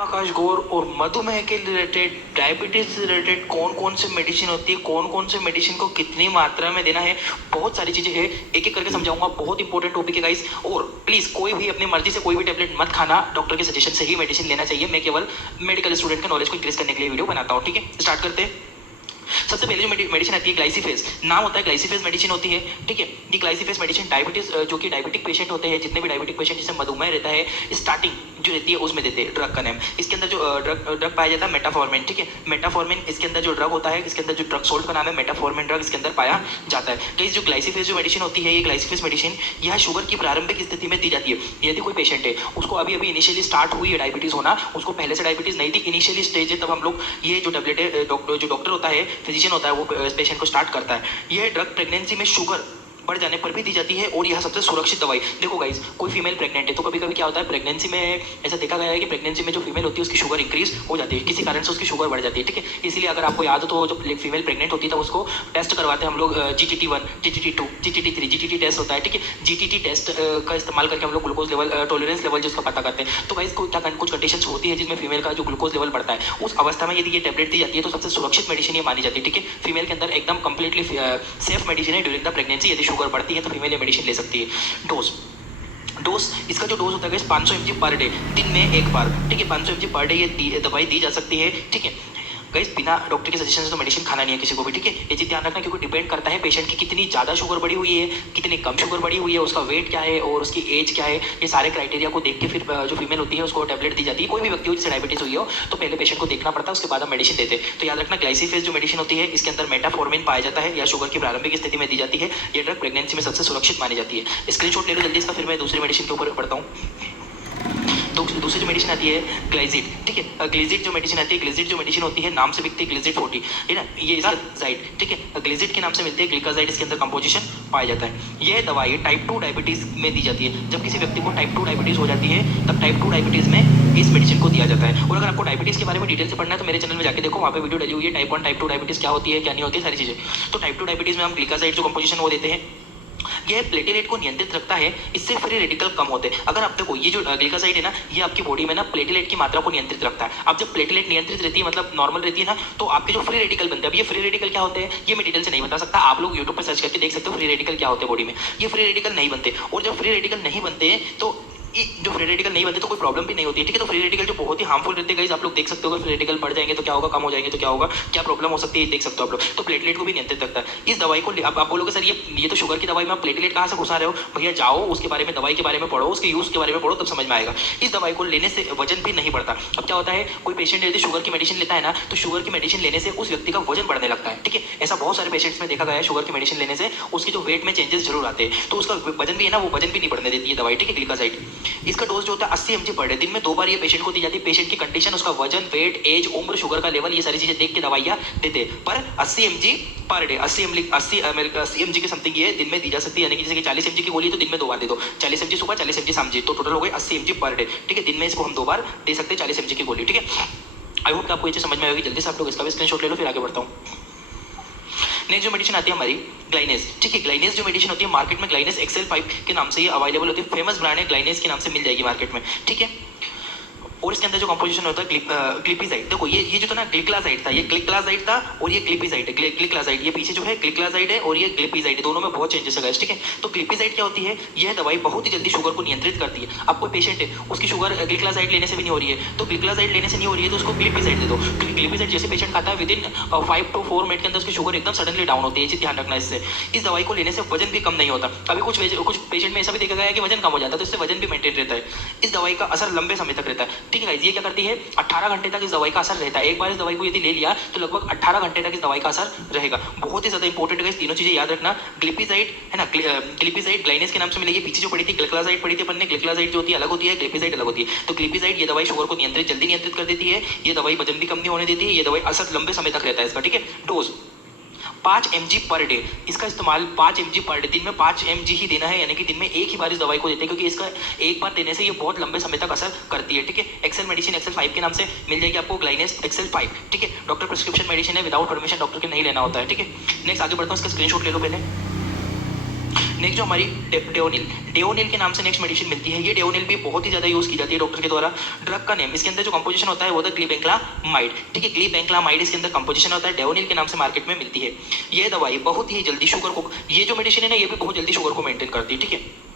आकाश गौर और मधुमेह के रिलेटेड, डायबिटीज से रिलेटेड कौन कौन से मेडिसिन होती है, कौन कौन से मेडिसिन को कितनी मात्रा में देना है, बहुत सारी चीजें हैं, एक एक करके समझाऊंगा। बहुत इंपॉर्टेंट टॉपिक है गाइस। और प्लीज कोई भी अपनी मर्जी से कोई भी टेबलेट मत खाना, डॉक्टर के सजेशन से ही मेडिसिन लेना चाहिए। मैं केवल मेडिकल स्टूडेंट के नॉलेज को इंक्रीज करने के लिए वीडियो बनाता हूँ। ठीक है, स्टार्ट करते हैं। सबसे पहले जो मेडिसिन आती है ग्लाइसिफेज, नाम होता है ग्लाइसिफेज मेडिसिन होती है। ठीक है, ये ग्लाइसिफेज मेडिसिन डायबिटीज जो कि डायबिटिक पेशेंट होते हैं, जितने भी डायबिटिक पेशेंट जिसमें मधुमेह रहता है, स्टार्टिंग जो रहती है उसमें देते हैं ड्रग का नेम। इसके अंदर जो ड्रग पाया जाता है मेटाफॉर्मिन। ठीक है, मेटाफॉर्मिन इसके अंदर जो ड्रग होता है, इसके अंदर जो ड्रग सोल्ट का नाम है मेटाफॉर्मिन ड्रग इसके अंदर पाया जाता है। तो जो ग्लाइसिफेज जो मेडिसिन होती है, ये ग्लाइसिफेज मेडिसिन यह शुगर की प्रारंभिक स्थिति में दी जाती है। यदि कोई पेशेंट है, उसको अभी अभी इनिशियली स्टार्ट हुई है डायबिटीज होना, उसको पहले से डायबिटीज नहीं थी, इनिशियली स्टेज है, तब हम लोग ये जो टेबलेट है, जो डॉक्टर होता है, फिजिशियन होता है, वो पेशेंट को स्टार्ट करता है। यह ड्रग प्रेगनेंसी में शुगर बढ़ जाने पर भी दी जाती है और यह सबसे सुरक्षित दवाई। देखो गाइस, कोई फीमेल प्रेग्नेंट है तो कभी कभी क्या होता है, प्रेगनेंसी में ऐसा देखा गया है कि प्रेगनेंसी में जो फीमेल होती है उसकी शुगर इंक्रीज हो जाती है, किसी कारण से उसकी शुगर बढ़ जाती है। ठीक है, इसलिए अगर आपको याद हो तो जब फीमेल प्रेग्नेंट होती है तब उसको टेस्ट करवाते हैं हम लोग, GTT1, GTT2, GTT3, GTT test होता है। ठीक है, GTT टेस्ट का इस्तेमाल करके हम लोग ग्लूकोज लेवल, टॉलरेंस लेवल जिसका पता करते हैं। तो गाइस कुछ कंडीशन होती है जिसमें फीमेल का जो ग्लूकोज लेवल बढ़ता है, उस अवस्था में यदि ये टेबलेट दी जाती है तो सबसे सुरक्षित मेडिसिन ये मानी जाती है। ठीक है, फीमेल के अंदर एकदम कंप्लीटली सेफ मेडिसिन है ड्यूरिंग द प्रेगनेंसी। यदि शुगर बढ़ती है तो फीमेल मेडिसिन ले सकती है। डोज, इसका जो डोज होता है 500 mg पर डे, दिन में एक बार। ठीक है, 500 mg पर डे ये दवाई दी जा सकती है। ठीक है गाइस, बिना डॉक्टर के सजेशन से तो मेडिसिन खाना नहीं है किसी को भी। ठीक है, ये चीज ध्यान रखना, क्योंकि डिपेंड करता है पेशेंट की कितनी ज्यादा शुगर बढ़ी हुई है, कितनी कम शुगर बढ़ी हुई है, उसका वेट क्या है और उसकी एज क्या है। ये सारे क्राइटेरिया को देख के फिर जो फीमेल होती है उसको टेबलेट दी जाती है। कोई भी व्यक्ति हो जिससे डायबिटीज हुई हो तो पहले पेशेंट को देखना पड़ता है, उसके बाद हम मेडिसिन देते हैं। तो याद रखना, ग्लाइसिफेज जो मेडिसिन होती है इसके अंदर मेटाफॉर्मिन पाया जाता है, या शुगर की प्रारंभिक स्थिति में दी जाती है। ये ड्रग प्रेगनेंसी में सबसे सुरक्षित मानी जाती है। स्क्रीनशॉट ले लो जल्दी इसका, फिर मैं दूसरी मेडिसिन के ऊपर बढ़ता हूँ। दूसरी जो मेडिसिन आती है ग्लाइजिड। ठीक है, ग्लिजिड जो मेडिसिन आती है, ग्लिजिड जो मेडिसिन होती है नाम से बिकती है ग्लिजिड 40, है ना, ये इसका जाइड। ठीक है, ग्लिजिड के नाम से मिलती है, ग्लिकाजाइड इसके अंदर कंपोजिशन पाया जाता है। यह दवाई टाइप 2 डायबिटीज में दी जाती है। जब किसी व्यक्ति को टाइप 2 डायबिटीज हो जाती है तब टाइप 2 डायबिटीज में इस मेडिसिन को दिया जाता है। और अगर आपको डायबिटीज के बारे में डिटेल से पढ़ना है तो मेरे चैनल में जाके देखो, वहाँ पे वीडियो डली हुई है, टाइप 1 टाइप 2 डायबिटीज क्या होती है, क्या नहीं होती है, सारी चीजें। तो टाइप 2 डायबिटीज में हम ग्लिकाजाइड जो कंपोजिशन वो देते हैं, यह प्लेटलेट को नियंत्रित रखता है, इससे फ्री रेडिकल कम होते हैं। अगर आप देखो, ये जो ग्लिकासाइड है ना, ये आपकी बॉडी में ना प्लेटलेट की मात्रा को नियंत्रित रखता है। अब जब प्लेटलेट नियंत्रित रहती है, मतलब नॉर्मल रहती है ना, तो आपके जो फ्री रेडिकल बनते हैं, अब ये फ्री रेडिकल क्या होते हैं ये मैं डिटेल से नहीं बता सकता, आप लोग यूट्यूब पर सर्च करके देख सकते हो फ्री रेडिकल क्या होते हैं बॉडी में। ये फ्री रेडिकल नहीं बनते, और जब फ्री रेडिकल नहीं बनते तो जो फ्री रेडिकल नहीं बनते तो कोई प्रॉब्लम भी नहीं होती है। ठीक है, तो फ्री रेडिकल जो बहुत ही हार्मफुल रहते हैं, आप लोग देख सकते हो, अगर फ्री रेडिकल बढ़ जाएंगे तो क्या होगा, कम हो जाएंगे तो क्या होगा, क्या प्रॉब्लम हो सकती है, देख सकते हो आप लोग। तो प्लेटलेट को भी नियंत्रित रखता है। इस दवाई को आप बोलोगे सर ये तो शुगर की दवाई में आप प्लेटलेट कहाँ से घुसा रहे हो, भैया जाओ उसके बारे में, दवाई के बारे में पढ़ो, उसके यूज के बारे में पढ़ो, तब समझ में आएगा। इस दवाई को लेने से वजन भी नहीं बढ़ता। अब क्या होता है, कोई पेशेंट यदि शुगर की मेडिसिन लेता है ना, तो शुगर की मेडिसिन लेने से उस व्यक्ति का वजन बढ़ने लगता है। ठीक है, ऐसा बहुत सारे पेशेंट्स में देखा गया है, शुगर की मेडिसिन लेने से उसके जो वेट में चेंजेस जरूर आते हैं, तो उसका वजन भी है ना, वो वजन भी नहीं बढ़ने देती है दवाई। ठीक है, ग्लिकासाइड इसका डोज जो 80 mg पर डे, दिन में 2 बार ये पेशेंट को दी जाती है। पेशेंट की कंडीशन, उसका वजन, वेट, एज, उम्र, शुगर का लेवल, ये सारी चीजें देख के दवाइयां देते हैं। पर 80 mg पर डे, 80 mg के समथिंग ये दिन में दी जा सकती है। यानी कि जैसे कि 40 mg की गोली तो दिन में 2 बार दे दो, 40 mg सुबह, 40 mg शाम जी, तो टोटल हो गई 80 mg पर डे। ठीक है, दिन में इसको हम 2 बार दे सकते हैं 40 mg की गोली। ठीक है, आई होप आपको ये चीज समझ में आएगी। जल्दी से आप लोग इसका भी स्क्रीनशॉट ले लो, फिर आगे बढ़ता हूँ। नेक्स्ट जो मेडिसिन आती है हमारी ग्लाइनेस। ठीक है, ग्लाइनेस जो मेडिसिन होती है मार्केट में ग्लाइनेस एक्सेल 5 के नाम से ये अवेलेबल होती है। फेमस ब्रांड है, ग्लाइनेस के नाम से मिल जाएगी मार्केट में। ठीक है, और इसके अंदर जो कंपोजिशन होता है ग्लिपिजाइड। देखो ये जो था ना ग्लिक्लाजाइड था, ये ग्लिक्लाजाइड था और ये ग्लिपिजाइड है। ग्लिक्लाजाइड ये पीछे जो है ग्लिक्लाजाइड है और ये ग्लिपिजाइड, दोनों में बहुत चेंजेस है। ठीक है, तो ग्लिपिजाइड क्या होती है, यह दवाई बहुत ही जल्दी शुगर को नियंत्रित करती है। अब कोई पेशेंट है, उसकी शुगर ग्लिक्लाजाइड लेने से भी नहीं हो रही है, तो ग्लिक्लाजाइड लेने से नहीं हो रही है तो उसको ग्लिपिजाइड दे दो, क्योंकि ग्लिपिजाइड जैसे पेशेंट खाता है विदिन 5 to 4 मिनट के अंदर उसकी शुगर एकदम सडनली डाउन होती है। ये चीज ध्यान रखना। इससे इस दवाई को लेने से वजन भी कम नहीं होता। अभी कुछ पेशेंट में ऐसा भी देखा गया है कि वजन कम हो जाता है, तो इससे वजन भी मेंटेन रहता है। इस दवाई का असर लंबे समय तक रहता है। ठीक है, ये क्या करती है, 18 घंटे तक इस दवाई का असर रहता है। एक बार इस दवाई को यदि ले लिया तो लगभग 18 घंटे तक इस दवाई का असर रहेगा। बहुत ही ज्यादा इंपॉर्टेंट है, तीनों चीजें याद रखना। ग्लिपिजाइड है ना, ग्लिपिजाइड ग्लाइनेस के नाम से मिलेगी। पीछे जो पड़ी थी ग्लिक्लाजाइड पड़ी थी अपन ने, ग्लिक्लाजाइड जो होती है अलग होती है, ग्लिपिजाइड अलग होती है। तो ग्लिपिजाइड ये दवाई शुगर को जल्दी नियंत्रित कर देती है। ये दवाई वजन भी कम नहीं होने देती है। ये दवाई असर लंबे समय तक रहता है इसका। ठीक है, डोज 5 mg पर डे, इसका इस्तेमाल 5 mg पर डे, दिन में 5 mg ही देना है। यानी कि दिन में एक ही बार इस दवाई को देते हैं, क्योंकि इसका एक बार देने से ये बहुत लंबे समय तक असर करती है। ठीक है, एक्सेल मेडिसिन एक्सेल 5 के नाम से मिल जाएगी आपको, ग्लाइनेस एक्सेल 5। ठीक है, डॉक्टर प्रिस्क्रिप्शन मेडिसिन है, विदाउट परमिशन डॉक्टर के नहीं लेना होता है। ठीक है, नेक्स्ट आगे बढ़ता हूँ, इसका स्क्रीनशॉट ले लो पहले। नेक्स्ट जो हमारी डेओनिल, डेओनिल के नाम से नेक्स्ट मेडिसिन मिलती है। ये डेओनिल भी बहुत ही ज्यादा यूज की जाती है डॉक्टर के द्वारा। ड्रग का नेम, इसके अंदर जो कंपोजिशन होता है वो होता है ग्लिबेंक्लामाइड, ठीक है, ग्लिबेंक्लामाइड इसके अंदर कंपोजिशन होता है, डेओनिल के नाम से मार्केट में मिलती है। ये दवाई बहुत ही जल्दी शुगर को, ये जो मेडिसिन है ना ये भी बहुत जल्दी शुगर को मेंटेन करती है, ठीक है।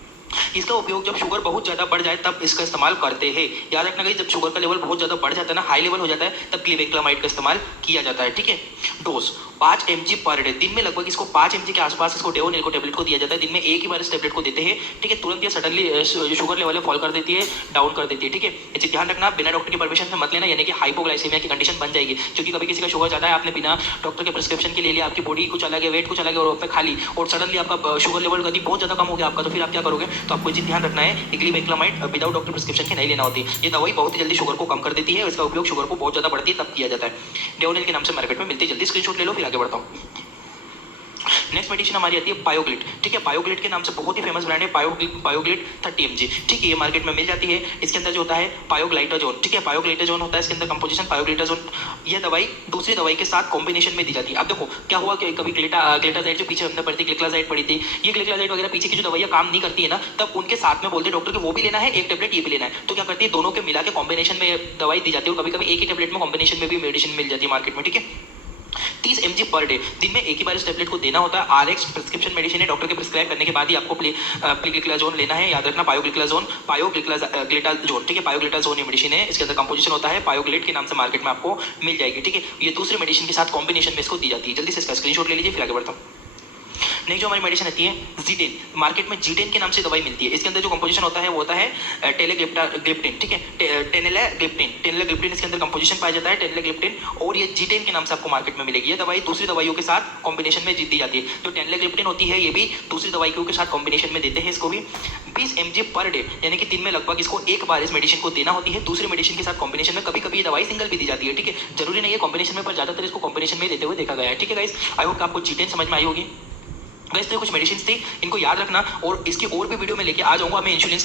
इसका उपयोग जब शुगर बहुत ज्यादा बढ़ जाए तब इसका इस्तेमाल करते हैं। याद रखना कि जब शुगर का लेवल बहुत ज्यादा बढ़ जाता है ना, हाई लेवल हो जाता है, तब ग्लिबेंक्लामाइड का इस्तेमाल किया जाता है, ठीक है। डोज 5 mg पर डे, दिन में लगभग इसको 5 mg के आसपास इसको डेओनिल को टेबलेट को दिया जाता है। दिन में एक ही बार इस टेबलेट को देते हैं, ठीक है। तुरंत ये सडनली शुगर लेवल फॉल कर देती है, डाउन कर देती है, ठीक है। इसे ध्यान रखना, बिना डॉक्टर की परमिशन से मत लेना, यानी कि हाइपोग्लाइसीमिया की कंडीशन बन जाएगी। क्योंकि कभी किसी का शुगर ज्यादा है, आपने बिना डॉक्टर के प्रिस्क्रिप्शन के ले लिया, आपकी बॉडी कुछ अलग है, वेट कुछ अलग है, और खा ली और सडनली आपका शुगर लेवल कभी बहुत ज्यादा कम हो गया आपका, तो फिर आप क्या करोगे। तो आपको ध्यान रखना है, ग्लिबेंक्लामाइड विदाउट डॉक्टर प्रिस्क्रिप्शन के नहीं लेना होती। ये दवाई बहुत ही जल्दी शुगर को कम कर देती है, इसका उपयोग शुगर को बहुत ज्यादा बढ़ती है तब किया जाता है। डेओनिल के नाम से मार्केट में मिलती है, जल्दी स्क्रीनशॉट ले लो, फिर आगे बढ़ता हूँ। नेक्स्ट मेडिसिन हमारी आती है बायोग्लिट, ठीक है। बायोग्लिट के नाम से बहुत ही फेमस ब्रांड है बायोग्लिट 30 mg, ठीक है। ये मार्केट में मिल जाती है। इसके अंदर जो होता है पायोग्लाइटाजोन, ठीक है, पायोग्लाइटाजोन होता है इसके अंदर कंपोजिशन पायोग्लाइटाजोन। यह दवाई दूसरी दवाई के साथ कॉम्बिनेशन में दी जाती है। अब देखो क्या हुआ कि कभी ग्लिटाजाइड जो पीछे हमने पढ़ी थी, ग्लिक्लाजाइड पड़ी थी, ये ग्लिक्लाजाइड वगैरह पीछे की जो दवाइयां काम नहीं करती है ना, तब उनके साथ में बोलते डॉक्टर कि वो भी लेना है, एक टेबलेट ये भी लेना है। तो क्या करती है, दोनों के मिला के कॉम्बिनेशन में दवाई दी जाती है, और कभी कभी एक ही टेबलेट में कॉम्बिनेशन में भी मेडिसिन मिल जाती है मार्केट में, ठीक है। 30 mg पर डे, दिन में एक ही बार इस टेबलेट को देना होता है। आरएक्स प्रिस्क्रिप्शन मेडिसिन है, डॉक्टर के प्रिस्क्राइब करने के बाद ही आपको प्लिग्लिक्लाजोन लेना है। याद रखना, पायोग्लिटाजोन, ठीक है, पायोग्लिटाजोन ये मेडिसिन है। इसके अंदर कंपोजिशन होता है पायोग्लिट के नाम से मार्केट में आपको मिल जाएगी, ठीक है। ये दूसरे मेडिसिन के साथ कॉम्बिनेशन में इसको दी जाती है। जल्दी से इसका स्क्रीनशॉट ले लीजिए, फिर आगे बढ़ता हूँ। नेक्स्ट जो हमारी मेडिसिन आती है जीटेन, मार्केट में जीटेन के नाम से दवाई मिलती है। इसके अंदर जो कंपोजिशन होता है वो होता है टेलेग्लिप्टिन, ठीक है, टेनेलेग्लिप्टिन इसके अंदर कंपोजिशन पाया जाता है, टेनेलेग्लिप्टिन, और ये जीटेन के नाम से आपको मार्केट में मिलेगी। ये दवाई दूसरी दवाइयों के साथ कॉम्बिनेशन में दी जाती है। जो टेनेलेग्लिप्टिन होती है ये भी दूसरी दवाइयों के साथ कॉम्बिनेशन में देते हैं इसको भी। 20 mg पर डे, यानी कि दिन में लगभग इसको एक बार इस मेडिसिन को देना होती है, दूसरे मेडिसिन के साथ कॉम्बिनेशन में। कभी कभी ये दवाई सिंगल भी दी जाती है, ठीक है, जरूरी नहीं है कॉम्बिनेशन में, पर ज्यादातर इसको कॉम्बिनेशन में देते हुए देखा गया है, ठीक है गाइस। आई होप आपको जीटेन समझ में आई होगी। गाइस तो कुछ मेडिसिन थी, इनको याद रखना, और इसकी और भी वीडियो में लेके आ जाऊंगा मैं इंश्योरेंस